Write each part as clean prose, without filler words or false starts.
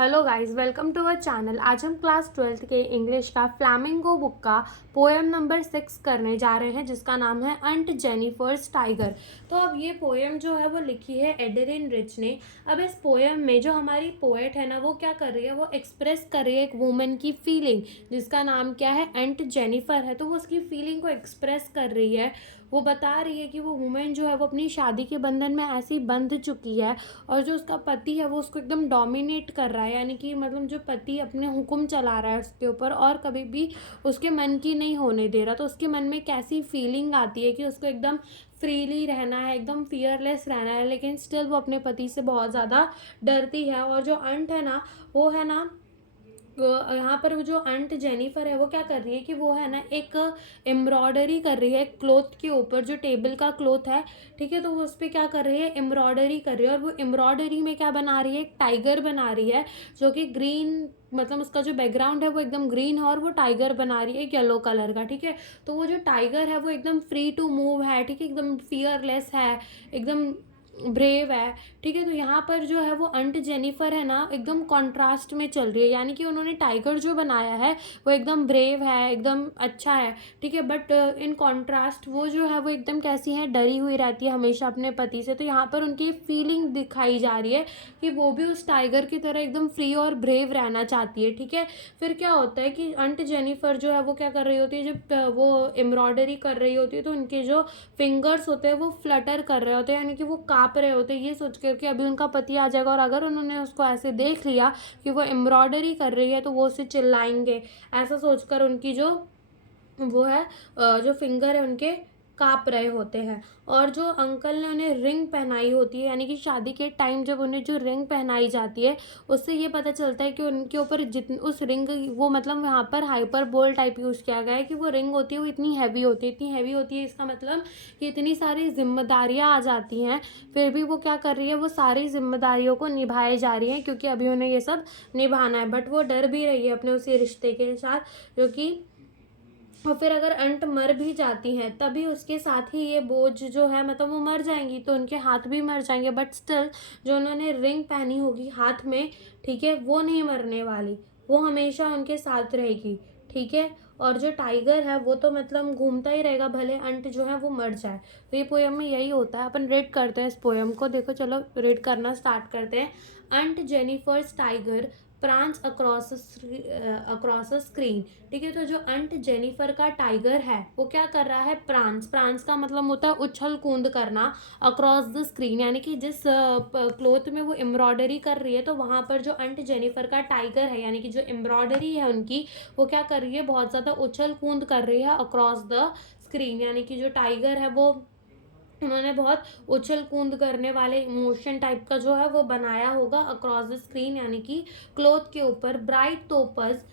Hello guys, welcome to our channel. आज हम class 12th के इंग्लिश का फ्लैमिंगो बुक का पोएम नंबर 6 करने जा रहे हैं, जिसका नाम है अंट जेनिफर्स टाइगर। तो अब ये पोएम जो है वो लिखी है एडरिन रिच ने। अब इस पोएम में जो हमारी पोएट है ना, वो क्या कर रही है, वो एक्सप्रेस कर रही है एक वुमन की फीलिंग, जिसका नाम क्या है, अंट जेनिफर है। तो वो उसकी फीलिंग को एक्सप्रेस कर रही है। वो बता रही है कि वो वुमेन जो है वो अपनी शादी के बंधन में ऐसी बंध चुकी है, और जो उसका पति है वो उसको एकदम डोमिनेट कर रहा है, यानी कि मतलब जो पति अपने हुक्म चला रहा है उसके ऊपर और कभी भी उसके मन की नहीं होने दे रहा। तो उसके मन में कैसी फीलिंग आती है कि उसको एकदम फ्रीली रहना है, एकदम फियरलेस रहना है, लेकिन स्टिल वो अपने पति से बहुत ज़्यादा डरती है। और जो अंट है ना, वो है ना, यहाँ पर जो अंट जेनिफर है वो क्या कर रही है कि वो है ना एक एम्ब्रॉयडरी कर रही है क्लोथ के ऊपर, जो टेबल का क्लोथ है, ठीक है। तो वो उस पर क्या कर रही है, एम्ब्रॉयडरी कर रही है। और वो एम्ब्रॉयडरी में क्या बना रही है, एक टाइगर बना रही है, जो कि ग्रीन, मतलब उसका जो बैकग्राउंड है वो एकदम ग्रीन है, और वो टाइगर बना रही है एक येलो कलर का, ठीक है। तो वो जो टाइगर है वो एकदम फ्री टू मूव है, ठीक है, एकदम फियरलेस है, एकदम ब्रेव है, ठीक है। तो यहाँ पर जो है वो अंट जेनिफर है ना, एकदम कॉन्ट्रास्ट में चल रही है, यानी कि उन्होंने टाइगर जो बनाया है वो एकदम ब्रेव है, एकदम अच्छा है, ठीक है। बट इन कॉन्ट्रास्ट वो जो है वो एकदम कैसी है, डरी हुई रहती है हमेशा अपने पति से। तो यहाँ पर उनकी फीलिंग दिखाई जा रही है कि वो भी उस टाइगर की तरह एकदम फ्री और ब्रेव रहना चाहती है, ठीक है। फिर क्या होता है कि अंट जेनिफर जो है वो क्या कर रही होती है, जब वो एम्ब्रॉयडरी कर रही होती है तो उनके जो फिंगर्स होते हैं वो फ्लटर कर रहे होते हैं, यानी कि वो काँप रहे होते हैं, ये सोच कर कि अभी उनका पति आ जाएगा। और अगर उन्होंने उसको ऐसे देख लिया कि वो एम्ब्रॉयडरी कर रही है तो वो उसे चिल्लाएंगे, ऐसा सोचकर उनकी जो वो है जो फिंगर है उनके काँप रहे होते हैं। और जो अंकल ने उन्हें रिंग पहनाई होती है, यानी कि शादी के टाइम जब उन्हें जो रिंग पहनाई जाती है, उससे ये पता चलता है कि उनके ऊपर जितनी उस रिंग, वो मतलब यहाँ पर हाइपर बोल टाइप यूज़ किया गया है कि वो रिंग होती है वो इतनी हैवी होती है, इतनी हैवी होती है, इसका मतलब कि इतनी सारी जिम्मेदारियाँ आ जाती हैं। फिर भी वो क्या कर रही है, वो सारी जिम्मेदारियों को निभाए जा रही है, क्योंकि अभी उन्हें ये सब निभाना है। बट वो डर भी रही है अपने उसी रिश्ते के साथ, जो कि, और फिर अगर अंट मर भी जाती हैं तभी उसके साथ ही ये बोझ जो है, मतलब वो मर जाएंगी तो उनके हाथ भी मर जाएंगे, बट स्टिल जो उन्होंने रिंग पहनी होगी हाथ में, ठीक है, वो नहीं मरने वाली, वो हमेशा उनके साथ रहेगी, ठीक है। और जो टाइगर है वो तो मतलब घूमता ही रहेगा, भले अंट जो है वो मर जाए। तो ये पोएम में यही होता है। अपन रीड करते हैं इस पोएम को, देखो चलो रीड करना स्टार्ट करते हैं। Aunt Jennifer's tiger prance across a screen, ठीक है। तो जो अंट जेनिफर का टाइगर है वो क्या कर रहा है, प्रांस, प्रांस का मतलब होता है उछल कूद करना, अक्रॉस द स्क्रीन, यानी कि जिस क्लोथ में वो एम्ब्रॉयडरी कर रही है तो वहाँ पर जो अंट जेनिफर का टाइगर है, यानी कि जो एम्ब्रॉयडरी है उनकी, वो क्या कर रही है, बहुत ज़्यादा उछल कूद कर रही है अक्रॉस द स्क्रीन, यानी कि जो टाइगर है वो उन्होंने बहुत उछल कूद करने वाले मोशन टाइप का जो है वो बनाया होगा अक्रॉस द स्क्रीन, यानी कि क्लोथ के ऊपर। Bright topaz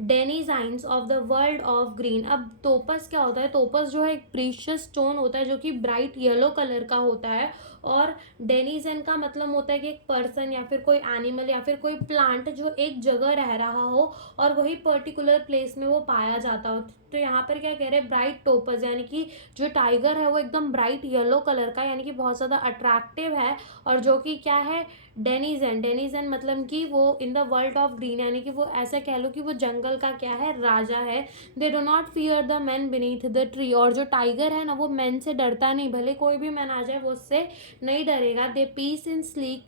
denizens of the world of green. अब टोपस क्या होता है, टोपस जो है एक प्रीशियस स्टोन होता है जो कि ब्राइट येलो कलर का होता है। और डेनिजन का मतलब होता है कि एक पर्सन या फिर कोई एनिमल या फिर कोई प्लांट जो एक जगह रह रहा हो और वही पर्टिकुलर प्लेस में वो पाया जाता हो। तो यहाँ पर क्या कह रहे हैं, ब्राइट टोपस, यानी कि जो टाइगर है वो एकदम ब्राइट येलो कलर का, यानी कि बहुत ज़्यादा अट्रैक्टिव है। और जो कि क्या है, डेनिजन, डेनिजन मतलब कि वो in the world of green, यानी कि वो ऐसा कह लो कि वो जंगल का क्या है, राजा है। They do not fear the man beneath the tree. और जो टाइगर है ना वो मैन से डरता नहीं, भले कोई भी मैन आ जाए वो उससे नहीं डरेगा। दे पीस इन स्लीक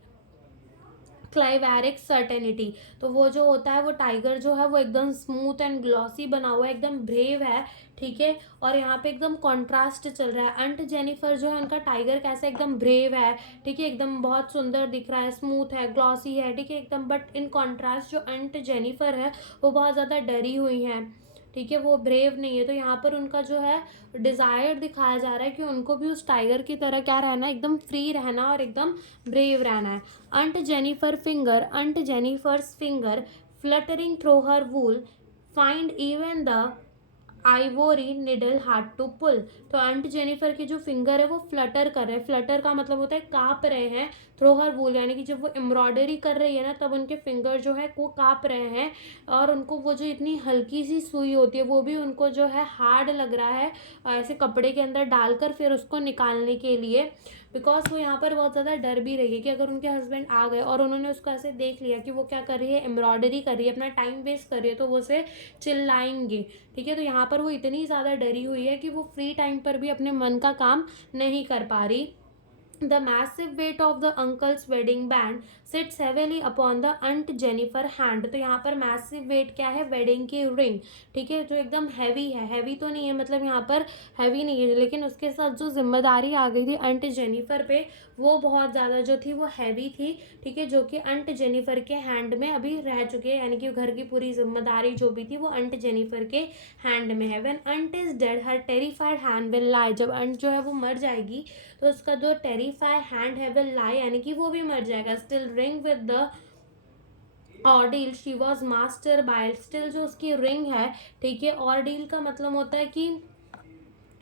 क्लाइवेरिक सर्टेनिटी। तो वो जो होता है, वो टाइगर जो है वो एकदम स्मूथ एंड ग्लॉसी बना हुआ है, एकदम ब्रेव है, ठीक है। और यहाँ पे एकदम कॉन्ट्रास्ट चल रहा है। अंट जेनिफर जो है उनका टाइगर कैसा, एकदम ब्रेव है, ठीक है, एकदम बहुत सुंदर दिख रहा है, स्मूथ है, ग्लॉसी है, ठीक है, एकदम। बट इन कॉन्ट्रास्ट जो अंट जेनिफर है वो बहुत ज़्यादा डरी हुई हैं, ठीक है, वो ब्रेव नहीं है। तो यहाँ पर उनका जो है डिज़ायर दिखाया जा रहा है कि उनको भी उस टाइगर की तरह क्या रहना है, एकदम फ्री रहना और एकदम ब्रेव रहना है। Aunt Jennifer's finger fluttering through her wool find even the ivory needle hard to pull. तो आंट जेनिफर की जो फिंगर है वो फ्लटर कर रहे हैं, फ्लटर का मतलब होता है काँप रहे हैं, थ्रो हर वूल, यानी कि जब वो एम्ब्रॉयडरी कर रही है ना तब उनके फिंगर जो है वो काँप रहे हैं। और उनको वो जो इतनी हल्की सी सुई होती है वो भी उनको जो है हार्ड लग रहा है, ऐसे कपड़े के अंदर डालकर फिर उसको निकालने के लिए। बिकॉज वो यहाँ पर बहुत ज़्यादा डर भी रही है कि अगर उनके हस्बैंड आ गए और उन्होंने उसको ऐसे देख लिया कि वो क्या कर रही है, एम्ब्रॉयडरी कर रही है, अपना टाइम वेस्ट कर रही है, तो वो उसे चिल्लाएंगे। ठीक है, तो यहाँ पर वो इतनी ज़्यादा डरी हुई है कि वो फ्री टाइम पर भी अपने मन का काम नहीं कर पा रही। The massive weight of the uncle's wedding band sits heavily upon the Aunt Jennifer hand। तो यहाँ पर massive weight क्या है, wedding की ring, ठीक है, जो एकदम हैवी है, हैवी तो नहीं है मतलब यहाँ पर हैवी नहीं है, लेकिन उसके साथ जो जिम्मेदारी आ गई थी अंट जेनिफर पे, वो बहुत ज़्यादा जो थी वो हैवी थी। ठीक है, जो कि अंट जेनिफर के हैंड में अभी रह चुकी है, यानी कि घर की पूरी जिम्मेदारी जो भी थी वो अंट जेनिफर के हैंड में है। When aunt is dead her terrified hand will lie. जब अंट जो है वो मर जाएगी तो उसका जो टेरिफाई हैंड है विल लाई, यानी कि वो भी मर जाएगा। Still ring with the ordeal she was master by. Still जो उसकी रिंग है, ठीक है, ऑर्डील का मतलब होता है कि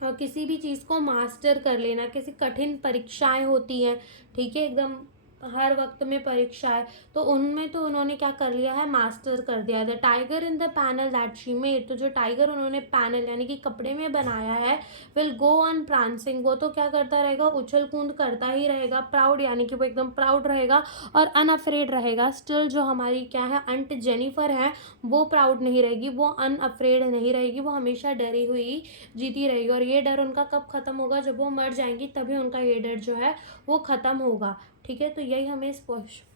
किसी भी चीज़ को मास्टर कर लेना, किसी कठिन परीक्षाएं होती हैं, ठीक है, एकदम हर वक्त में परीक्षाएं, तो उनमें तो उन्होंने क्या कर लिया है, मास्टर कर दिया। The tiger in the panel that she made. तो जो टाइगर उन्होंने पैनल यानी कि कपड़े में बनाया है, विल गो ऑन प्रांसिंग। वो तो क्या करता रहेगा, उछल कूद करता ही रहेगा। प्राउड यानी कि वो एकदम प्राउड रहेगा और अनअफ्रेड रहेगा। स्टिल जो हमारी क्या है, अंट जेनिफर है, वो प्राउड नहीं रहेगी, वो अनअफ्रेड नहीं रहेगी, वो हमेशा डरी हुई जीती रहेगी। और ये डर उनका कब ख़त्म होगा, जब वो मर जाएंगी तभी उनका ये डर जो है वो ख़त्म होगा। ठीक है, तो यही हमें इस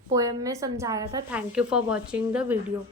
पोएम में समझाया था। Thank you for watching the video.